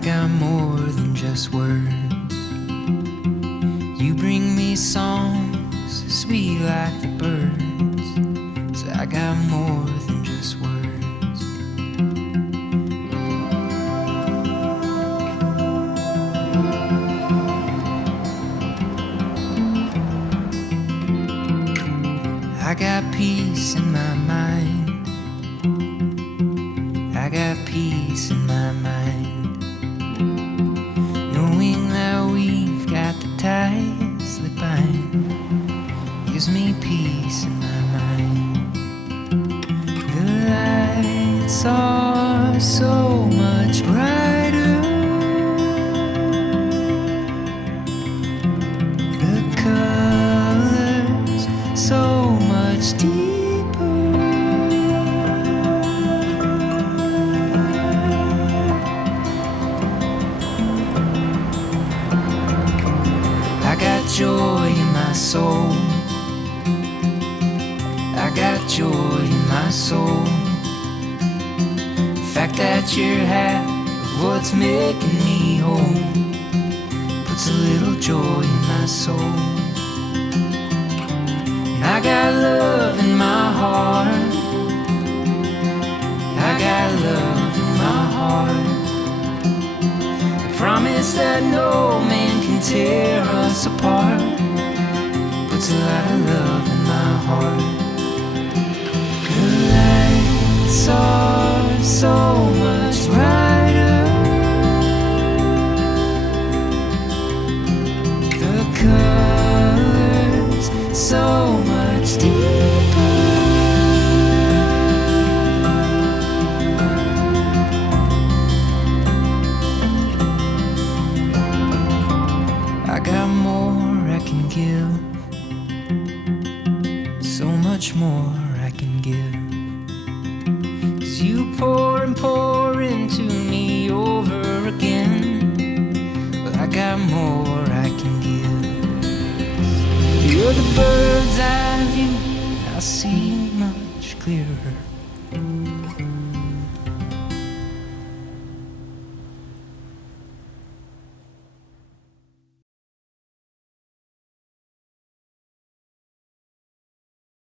I got more than just words. You bring me songs sweet like the birds. So I got more than just words. I got peace in my mind. I got peace in my mind. Knowing that we've got the ties that bind gives me peace in my mind. The lights are so much brighter. The colors so much deeper. I got joy in my soul. I got joy in my soul. The fact that you're half of what's making me whole puts a little joy in my soul. I got love in my heart. I got love in my heart. The promise that no man can tear us apart puts a lot of love in my heart. The lights are so much brighter. The colors so much deeper. I got more I can give, so much more I can give. 'Cause you pour and pour into me over again. Well, I got more I can give. You're the bird's eye view, I see much clearer.